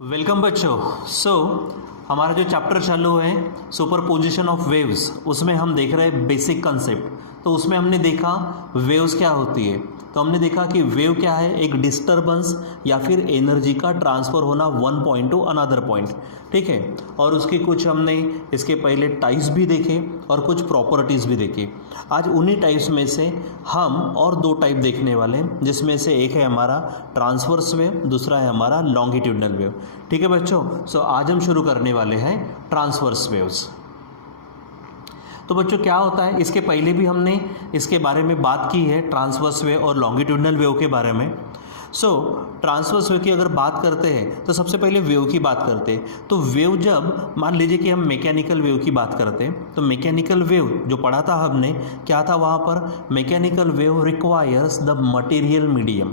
Welcome बच्चों। हमारा जो चैप्टर चालू है सुपरपोजिशन ऑफ वेव्स, उसमें हम देख रहे हैं बेसिक कंसेप्ट। तो उसमें हमने देखा वेव्स क्या होती है। तो हमने देखा कि वेव क्या है, एक डिस्टरबेंस या फिर एनर्जी का ट्रांसफ़र होना one point two another point, ठीक है। और उसके कुछ हमने इसके पहले टाइप्स भी देखे और कुछ प्रॉपर्टीज़ भी देखे। आज उन्हीं टाइप्स में से हम और दो टाइप देखने वाले हैं, जिसमें से एक है हमारा ट्रांसवर्स वेव, दूसरा है हमारा लॉन्गिट्यूडनल वेव, ठीक है बच्चों। आज हम शुरू करने वाले हैं ट्रांसवर्स वेव्स। तो बच्चों क्या होता है, इसके पहले भी हमने इसके बारे में बात की है, ट्रांसवर्स वेव और लॉन्गिट्यूडनल वेव के बारे में। ट्रांसवर्स वेव की अगर बात करते हैं तो सबसे पहले वेव की बात करते हैं। तो वेव, जब मान लीजिए कि हम मैकेनिकल वेव की बात करते हैं, तो मैकेनिकल वेव जो पढ़ा था हमने, क्या था वहाँ पर, mechanical wave requires the material medium,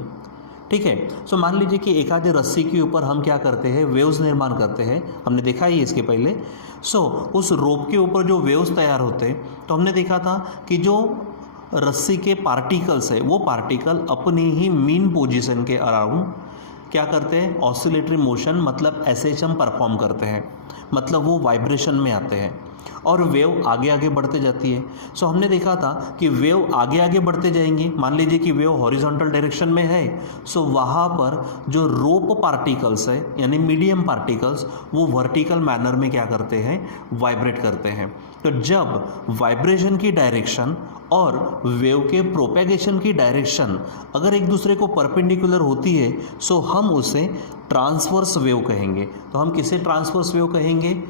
ठीक है। मान लीजिए कि एक आधे रस्सी के ऊपर हम क्या करते हैं, वेव्स निर्माण करते हैं, हमने देखा ही इसके पहले। उस रोप के ऊपर जो वेव्स तैयार होते हैं, तो हमने देखा था कि जो रस्सी के पार्टिकल्स है, वो पार्टिकल अपनी ही मीन पोजीशन के अराउंड क्या करते हैं, ऑसिलेटरी मोशन मतलब एसएचएम परफॉर्म करते हैं, मतलब वो वाइब्रेशन में आते हैं और वेव आगे आगे बढ़ते जाती है। हमने देखा था कि वेव आगे आगे बढ़ते जाएंगी। मान लीजिए कि वेव हॉरिजॉन्टल डायरेक्शन में है, वहाँ पर जो रोप पार्टिकल्स है यानी मीडियम पार्टिकल्स, वो वर्टिकल मैनर में क्या करते हैं, वाइब्रेट करते हैं। तो जब वाइब्रेशन की डायरेक्शन और वेव के प्रोपेगेशन की डायरेक्शन अगर एक दूसरे को परपेंडिकुलर होती है, हम उसे ट्रांसवर्स वेव कहेंगे। तो हम किसे ट्रांसवर्स वेव कहेंगे,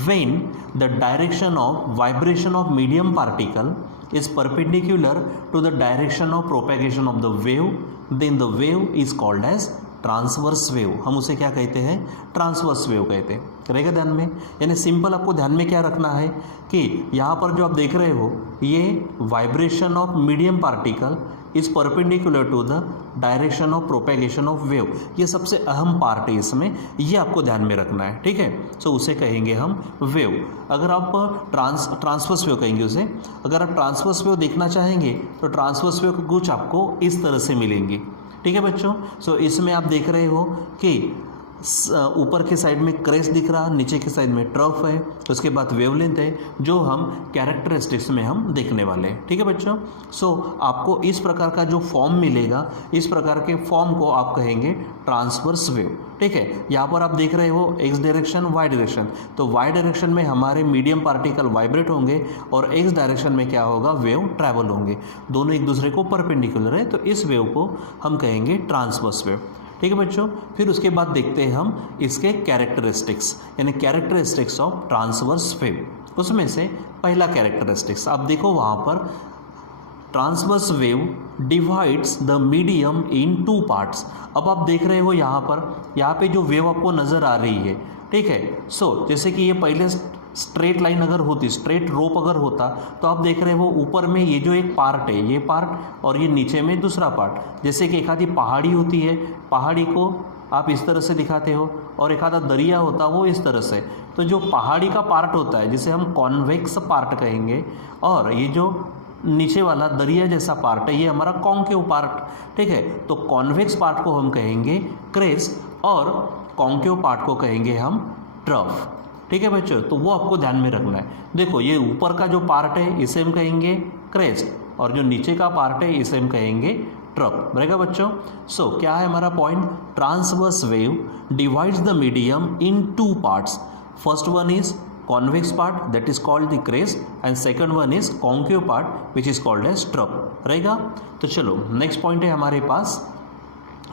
when the direction of vibration of medium particle is perpendicular to the direction of propagation of the wave, then the wave is called as transverse wave. हम उसे क्या कहते हैं, ट्रांसवर्स वेव कहते हैं। रहेगा ध्यान में, यानी सिंपल आपको ध्यान में क्या रखना है कि यहाँ पर जो आप देख रहे हो, ये vibration of medium particle is perpendicular to the direction of propagation of wave. ये सबसे अहम पार्ट है इसमें, ये आपको ध्यान में रखना है, ठीक है। उसे कहेंगे हम वेव। अगर आप ट्रांसवर्स वेव कहेंगे उसे। अगर आप ट्रांसवर्स वेव देखना चाहेंगे तो ट्रांसवर्स वेव कुछ आपको इस तरह से मिलेंगी, ठीक है बच्चों। इसमें आप देख रहे हो कि ऊपर के साइड में क्रेस्ट दिख रहा, नीचे के साइड में ट्रफ है, उसके बाद वेवलेंथ है, जो हम कैरेक्टरिस्टिक्स में हम देखने वाले हैं, ठीक है बच्चों। आपको इस प्रकार का जो फॉर्म मिलेगा, इस प्रकार के फॉर्म को आप कहेंगे ट्रांसवर्स वेव, ठीक है। यहाँ पर आप देख रहे हो एक्स डायरेक्शन, वाई डायरेक्शन। तो वाई डायरेक्शन में हमारे मीडियम पार्टिकल वाइब्रेट होंगे और एक्स डायरेक्शन में क्या होगा, वेव ट्रैवल होंगे। दोनों एक दूसरे को परपेंडिकुलर है, तो इस वेव को हम कहेंगे ट्रांसवर्स वेव, ठीक है बच्चों। फिर उसके बाद देखते हैं हम इसके कैरेक्टरिस्टिक्स, यानी कैरेक्टरिस्टिक्स ऑफ ट्रांसवर्स वेव। उसमें से पहला कैरेक्टरिस्टिक्स आप देखो, वहाँ पर transverse wave divides the medium in two parts. अब आप देख रहे हो यहाँ पे जो वेव आपको नज़र आ रही है, ठीक है। जैसे कि ये पहले स्ट्रेट लाइन अगर होती, स्ट्रेट रोप अगर होता, तो आप देख रहे हो ऊपर में ये जो एक पार्ट है, ये पार्ट, और ये नीचे में दूसरा पार्ट। जैसे कि एक आधी पहाड़ी होती है, पहाड़ी को आप इस तरह से दिखाते हो, और एक आधा दरिया होता वो इस तरह से। तो जो पहाड़ी का पार्ट होता है, जिसे हम कॉन्वेक्स पार्ट कहेंगे, और ये जो नीचे वाला दरिया जैसा पार्ट है, ये हमारा कॉन्केव पार्ट, ठीक है। तो कॉन्वेक्स पार्ट को हम कहेंगे क्रेस्ट और कॉन्केव पार्ट को कहेंगे हम ट्रफ, ठीक है बच्चों। तो वो आपको ध्यान में रखना है। देखो, ये ऊपर का जो पार्ट है इसे हम कहेंगे क्रेस्ट, और जो नीचे का पार्ट है इसे हम कहेंगे ट्रफ, रहेगा बच्चों। क्या है हमारा point, transverse wave divides the medium in two parts. First one is convex part, that is called the crest, and second one is concave part, which is called as trough, रहेगा। तो चलो next point है हमारे पास,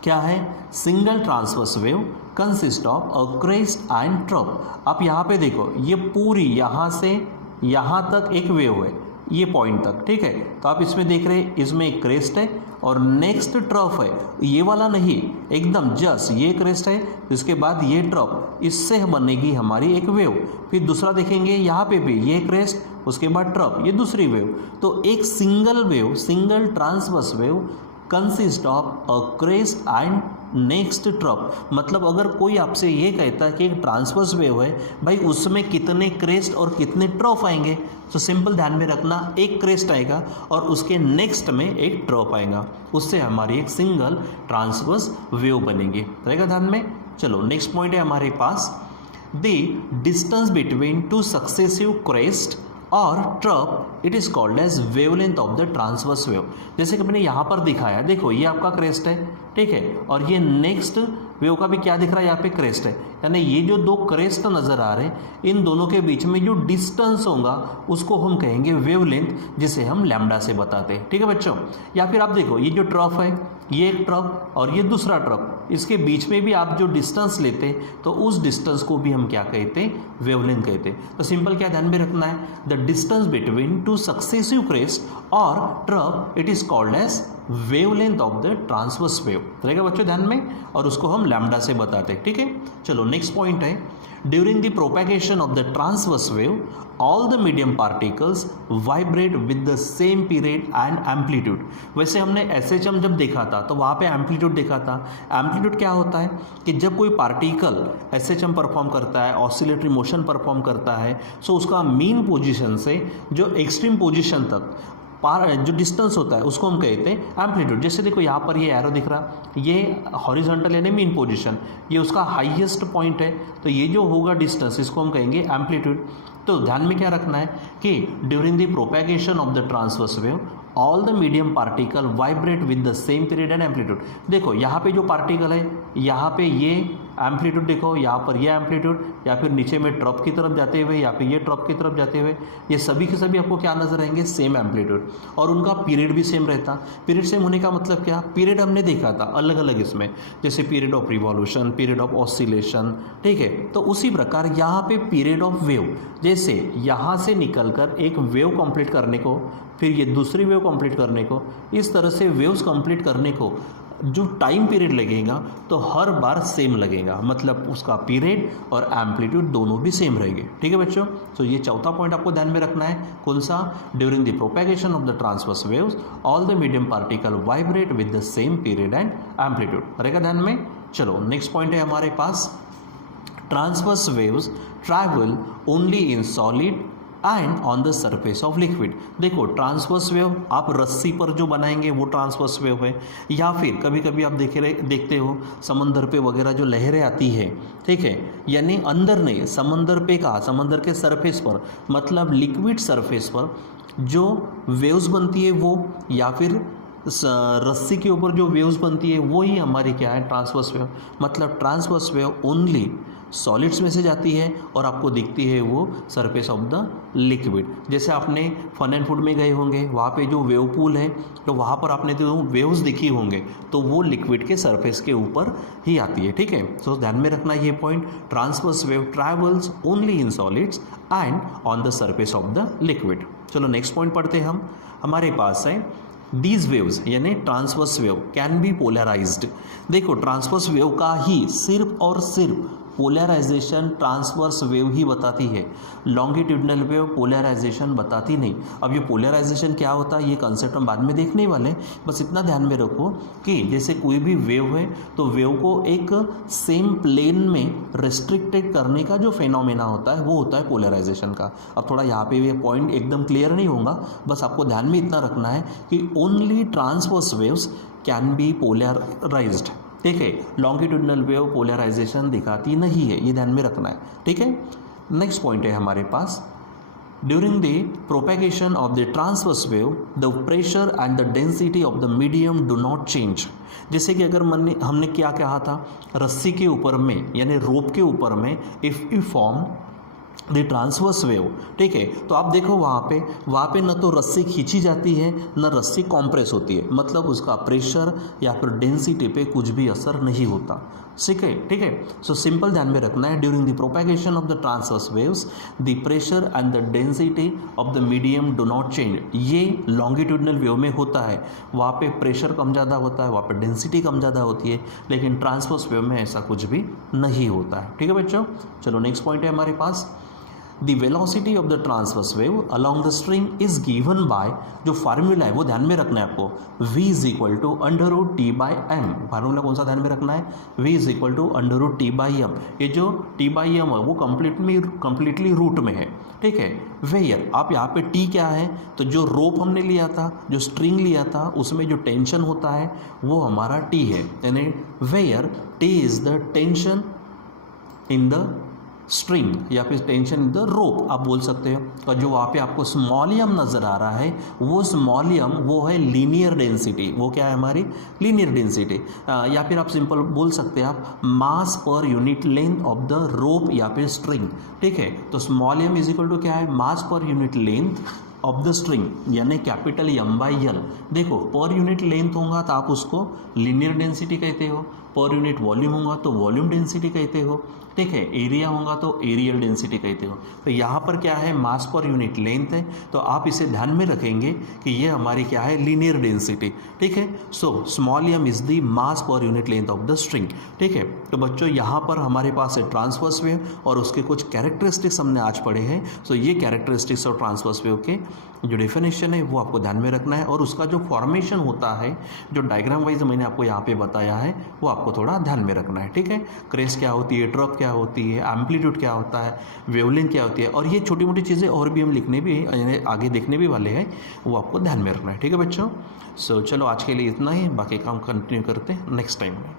क्या है, single transverse wave consist of a crest and trough. आप यहाँ पे देखो, ये पूरी यहाँ से यहाँ तक एक वेव है, ये पॉइंट तक, ठीक है। तो आप इसमें देख रहे हैं, इसमें एक क्रेस्ट है और नेक्स्ट ट्रफ है, ये वाला नहीं, एकदम जस्ट ये क्रेस्ट है, इसके बाद ये ट्रफ, इससे बनेगी हमारी एक वेव। फिर दूसरा देखेंगे, यहाँ पे भी ये क्रेस्ट, उसके बाद ट्रफ, ये दूसरी वेव। तो एक single wave, single transverse wave consist of a crest and next trough. मतलब अगर कोई आपसे ये कहता है कि एक ट्रांसवर्स वेव है, भाई उसमें कितने क्रेस्ट और कितने ट्रफ आएंगे, तो सिंपल ध्यान में रखना, एक क्रेस्ट आएगा और उसके नेक्स्ट में एक ट्रफ आएगा, उससे हमारी एक सिंगल ट्रांसवर्स वेव बनेगी, रहेगा ध्यान में। चलो नेक्स्ट पॉइंट है हमारे पास, the distance between two successive crest और trough it is called as wavelength of the transverse wave. जैसे कि मैंने यहाँ पर दिखाया, देखो ये आपका क्रेस्ट है, ठीक है, और ये नेक्स्ट वेव का भी क्या दिख रहा है, यहाँ पे क्रेस्ट है, यानी ये जो दो क्रेस्ट नज़र आ रहे हैं, इन दोनों के बीच में जो डिस्टेंस होगा उसको हम कहेंगे वेवलेंथ, जिसे हम लैम्डा से बताते हैं, ठीक है बच्चों। या फिर आप देखो ये जो ट्रफ है, ये एक ट्रफ और ये दूसरा ट्रफ, इसके बीच में भी आप जो डिस्टेंस लेते तो उस डिस्टेंस को भी हम क्या कहते हैं, वेवलेंथ कहते हैं। तो सिंपल क्या ध्यान में रखना है, the distance between two successive crest और trough it is called as wavelength of the transverse wave, रहेगा बच्चों ध्यान में, और उसको हम लैम्डा से बताते हैं, ठीक है। चलो नेक्स्ट पॉइंट है, during the propagation of the transverse wave all the medium particles vibrate with the same period and amplitude. वैसे हमने SHM जब देखा था तो वहाँ पे एम्पलीट्यूड देखा था। एम्पलीट्यूड क्या होता है कि जब कोई पार्टिकल SHM परफॉर्म करता है, ऑसिलेटरी मोशन परफॉर्म करता है, सो उसका मीन पोजीशन से जो एक्सट्रीम पोजीशन तक जो डिस्टेंस होता है उसको हम कहते हैं एम्पलीट्यूड। जैसे देखो यहाँ पर ये एरो दिख रहा, ये हॉरिजॉन्टल यानी मीन पोजीशन, ये उसका हाईएस्ट पॉइंट है, तो ये जो होगा डिस्टेंस इसको हम कहेंगे एम्पलीट्यूड। तो ध्यान में क्या रखना है कि during the propagation of the transverse wave all the medium particle vibrate with the same period and amplitude. देखो यहाँ पे जो पार्टिकल है, यहाँ पे ये एम्पलीट्यूड देखो, यहाँ पर ये एम्पलीट्यूड, या फिर नीचे में ट्रप की तरफ जाते हुए, या फिर ये ट्रप की तरफ जाते हुए, ये सभी के सभी आपको क्या नजर आएंगे, सेम एम्पलीट्यूड, और उनका पीरियड भी सेम रहता। पीरियड सेम होने का मतलब क्या, पीरियड हमने देखा था अलग अलग इसमें, जैसे period of revolution, period of oscillation, ठीक है। तो उसी प्रकार यहाँ पे पीरियड ऑफ वेव, जैसे यहाँ से निकलकर एक वेव कंप्लीट करने को, फिर ये दूसरी वेव कंप्लीट करने को, इस तरह से वेव्स कंप्लीट करने को जो टाइम पीरियड लगेगा तो हर बार सेम लगेगा, मतलब उसका पीरियड और एम्पलीट्यूड दोनों भी सेम रहेंगे, ठीक है बच्चों। तो ये चौथा पॉइंट आपको ध्यान में रखना है, कौन सा, during the propagation of the transverse waves all the medium particle vibrate with the same period and amplitude, रहेगा ध्यान में। चलो नेक्स्ट पॉइंट है हमारे पास, transverse waves travel only in solid and on the surface of liquid. देखो transverse wave आप रस्सी पर जो बनाएंगे वो ट्रांसवर्स वेव है, या फिर कभी कभी आप देखते हो समंदर पे वगैरह जो लहरें आती है, ठीक है, यानी अंदर नहीं, समंदर पे कहा, समंदर के सरफेस पर, मतलब लिक्विड सरफेस पर जो वेव्स बनती है वो, या फिर रस्सी के ऊपर जो वेव्स बनती है वो ही हमारी क्या है, ट्रांसवर्स वेव। मतलब ट्रांसवर्स वेव ओनली सॉलिड्स में से जाती है और आपको दिखती है वो सरफेस ऑफ द लिक्विड। जैसे आपने फन एंड फूड में गए होंगे, वहाँ पे जो वेव पूल है तो वहाँ पर आपने जो वेव्स दिखी होंगे तो वो लिक्विड के सरफेस के ऊपर ही आती है, ठीक है। तो ध्यान में रखना ये point, transverse wave travels only in solids and on the surface of the liquid. चलो नेक्स्ट पॉइंट पढ़ते हैं हम, हमारे पास है दीज वेव्स यानी transverse wave can be polarised. देखो ट्रांसवर्स वेव का ही सिर्फ और सिर्फ पोलराइजेशन ट्रांसवर्स वेव ही बताती है, लॉन्गिट्यूडनल वेव पोलराइजेशन बताती नहीं। अब ये पोलराइजेशन क्या होता है ये कंसेप्ट हम बाद में देखने वाले, बस इतना ध्यान में रखो कि जैसे कोई भी वेव है तो वेव को एक सेम प्लेन में रेस्ट्रिक्टेड करने का जो फेनोमेना होता है वो होता है पोलराइजेशन का। अब थोड़ा यहाँ पे ये पॉइंट एकदम क्लियर नहीं होगा, बस आपको ध्यान में इतना रखना है कि only transverse waves can be polarised, ठीक है, लॉन्गिट्यूडनल वेव पोलराइजेशन दिखाती नहीं है, ये ध्यान में रखना है, ठीक है। नेक्स्ट पॉइंट है हमारे पास, during the propagation of the transverse wave the pressure and the density of the medium do not change. जैसे कि अगर हमने क्या कहा था, रस्सी के ऊपर में यानी रोप के ऊपर में if you form the transverse wave, ठीक है, तो आप देखो वहाँ पे न तो रस्सी खींची जाती है न रस्सी कॉम्प्रेस होती है, मतलब उसका प्रेशर या फिर डेंसिटी पे कुछ भी असर नहीं होता, ठीक है। सो सिंपल ध्यान में रखना है, during the propagation of the transverse waves the pressure and the density of the medium do not change. ये लॉन्गिट्यूडनल वेव में होता है, वहाँ पे प्रेशर कम ज़्यादा होता है, वहाँ पे डेंसिटी कम ज़्यादा होती है, लेकिन ट्रांसवर्स वेव में ऐसा कुछ भी नहीं होता है, ठीक है बच्चों। चलो नेक्स्ट पॉइंट है हमारे पास, the velocity of the transverse wave along the string is given by, जो फार्मूला है वो ध्यान में रखना है आपको, v is equal to under root T by M. Formula कौन सा ध्यान में रखना है, v is equal to under root T by M. ये जो टी बाई एम है वो कंप्लीटली रूट में है, ठीक है। वेयर, आप यहाँ पे टी क्या है, तो जो रोप हमने लिया था, जो स्ट्रिंग लिया था, उसमें जो टेंशन होता है वो हमारा टी है, यानी where T is the tension in the string या फिर टेंशन इन द रोप आप बोल सकते हो। और जो वहाँ पे आपको स्मॉल एम नज़र आ रहा है वो स्मॉल एम वो है लीनियर डेंसिटी, वो क्या है हमारी लीनियर डेंसिटी, या फिर आप सिंपल बोल सकते हैं आप mass per unit length of the rope या फिर स्ट्रिंग, ठीक है। तो small M is equal to क्या है, mass per unit length of the string, यानी कैपिटल एम बाई एल। देखो पर यूनिट लेंथ होगा तो आप उसको लीनियर डेंसिटी कहते हो, पर यूनिट वॉल्यूम होगा तो वॉल्यूम डेंसिटी कहते हो, ठीक है। एरिया होगा तो एरियल डेंसिटी कहते हो। तो यहाँ पर क्या है, मास पर यूनिट लेंथ है, तो आप इसे ध्यान में रखेंगे कि ये हमारी क्या है, लीनियर डेंसिटी, ठीक है। So small M is the mass per unit length of the string, ठीक है। तो बच्चों यहाँ पर हमारे पास है ट्रांसवर्स वेव और उसके कुछ कैरेक्टरिस्टिक्स हमने आज पढ़े हैं। सो ये कैरेक्टरिस्टिक्स और ट्रांसवर्स वेव के जो डेफिनेशन है वो आपको ध्यान में रखना है, और उसका जो फॉर्मेशन होता है, जो डायग्राम वाइज मैंने आपको यहाँ पे बताया है, वो आपको थोड़ा ध्यान में रखना है, ठीक है। क्रेस्ट क्या होती है, ड्रॉप क्या होती है, एम्पलीट्यूड क्या होता है, वेवलेंथ क्या होती है, और ये छोटी मोटी चीज़ें और भी हम लिखने भी आगे देखने भी वाले हैं, वो आपको ध्यान में रखना है, ठीक है बच्चों। सो चलो आज के लिए इतना ही, बाकी काम कंटिन्यू करते हैं नेक्स्ट टाइम में।